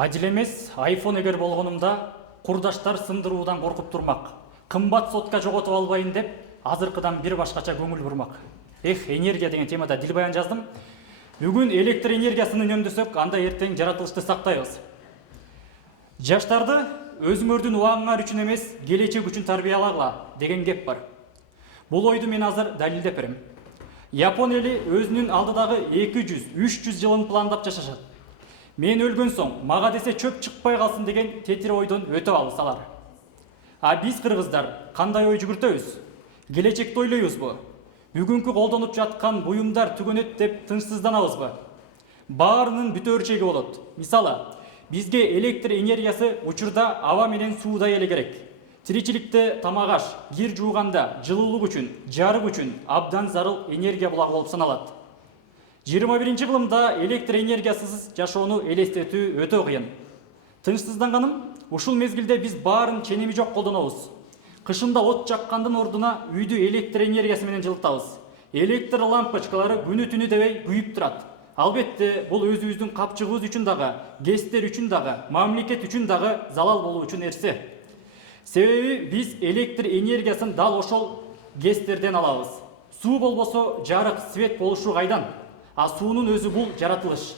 Ажыл эмес, iPhone эгер болгонумда курдаштар сындыруудан коркуп турмак. Кымбат сотка жоготуп албайын деп, азыркыдан бир башкача көңүл бурмак. Энергия деген темада дил баян жаздым. Бүгүн электр энергиясын үнөмдөсөк, анда эртең жаратылышты сактайбыз. Жаштарды өзүңөрдүн убагыңар үчүн эмес, келечек үчүн тарбиялагыла деген кеп бар. Бул ойду мен азыр далилдеп берем. Япон эли өзүнүн алдыдагы 200-300 жылын пландап жашашат. Мен өлгөн соң, мага десе чөп чыкпай калсын деген тетир ойдон өтө алыс алар. А биз кыргыздар кандай ой жүгүртөбүз? Келечекти ойлойбузбу? Бүгүнкү колдонуп жаткан буюмдар түгөнөт деп тынчсызданабызбы? Баарынын бүтөөр чеги болот. Мисалы, бизге электр энергиясы учурда аба менен суудай эле керек. Тиричиликте тамак аш, кир жууганда, жылуулук үчүн, жарык үчүн абдан зарыл энергия булагы болуп саналат. 21-кылымда электр энергиясыз жашоону элестетүү өтө кыйын. Тынчсызданганым, ушул мезгилде биз баарын ченеми жок колдонобуз. Кышында от жаккандын ордуна үйдү электр энергиясы менен жылытабыз. Электр лампочкалары күнү түнү дебей күйүп турат. Албетте, бул өзүбүздүн капчыгыбыз үчүн дагы, гестер үчүн дагы, мамлекет үчүн дагы залал болуу үчүн нерсе. Себеби биз электр энергиясын дал ошол гестерден алабыз. Суу болбосо жарык, свет болушу кайдан? А суунун өзү бул жаратылыш.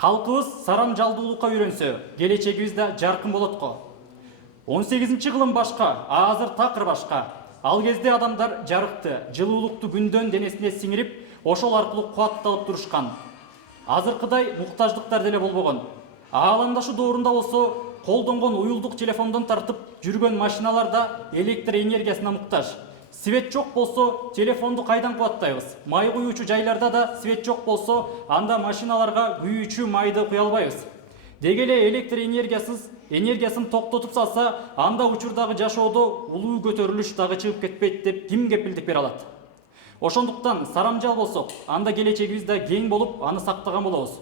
Калкыбыз сарам жалдуулукка үйрөнсө, келечегибиз да жаркын болот го. 18-кылым башка, азыр такыр башка. Ал кезде адамдар жарыкты, жылуулукту күндөн денесине сиңирип, ошол аркылуу кубатталып турушкан. Азыркыдай муктаждыктар деле болбогон. Ааламдашы доорунда болсо, колдонгон уюлдук телефондон тартып жүргөн машиналар да электр энергиясына муктаж. Свет жок болсо, телефонду кайдан кубаттайбыз? Май куюучу жайларда да свет жок болсо, анда машиналарга күйүүчү майды куя албайбыз. Деги эле электр энергиясын токтотуп салса, анда учурдагы жашоодо улуу көтөрүлүш дагы чыгып кетпейт деп ким кепилдик бере алат? Ошондуктан сарамжал болсок, анда келечегибиз да кең болуп, аны сактаган болобуз.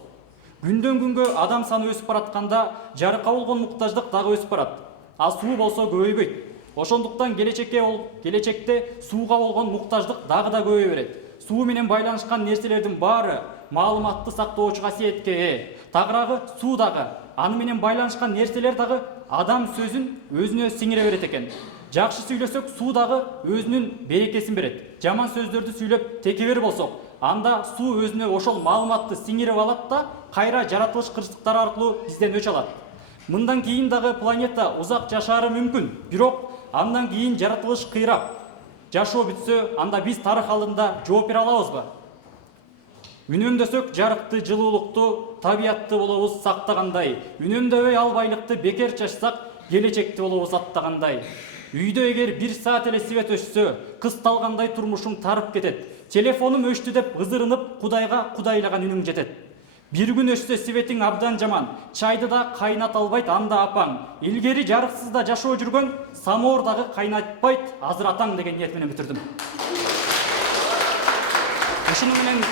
Күндөн күнгө адам саны өсүп баратканда, жарыкка болгон муктаждык дагы өсүп барат. А суу болсо көбөйбөйт. Ошондуктан келечекте сууга болгон муктаждык дагы да көбөйө берет. Суу менен байланышкан нерселердин баары маалыматты сактоочу касиетке ээ. Тагыраагы суу дагы, аны менен байланышкан нерселер дагы адам сөзүн өзүнө сиңире берет экен. Жакшы сүйлөсөк, суу дагы өзүнүн берекесин берет. Жаман сөздөрдү сүйлөп текебер болсок, анда суу өзүнө ошол маалыматты сиңирип алат да, кайра жаратылыш кырсыктары аркылуу бизден өч алат. Мындан кийин дагы планета узак жашаары мүмкүн, бирок андан кийин жаратылыш кыйрап, жашоо бүтсө, анда биз тарых алдында жооп бере алабызбы? Үнөмдөсөк жарыкты, жылуулукту, табиятты болобуз сактагандай, үнөмдөбөй албайлыкты бекер чачсак, келечекти болобуз аттагандай. Үйдө эгер 1 саат эле свет өчсө, кысталгандай турмушуң тарып кетет. Телефонум өчтү деп ызырынып, Кудайга кудайлаган үнүң жетет. Бир күн өчсө светиң абдан жаман, чайды да кайната албайт анда апаң. Илгери жарыксыз да жашоо жүргөн, самоор дагы кайнатпайт азыр атаң деген ниет менен бүтүрдүм. Ушуну менен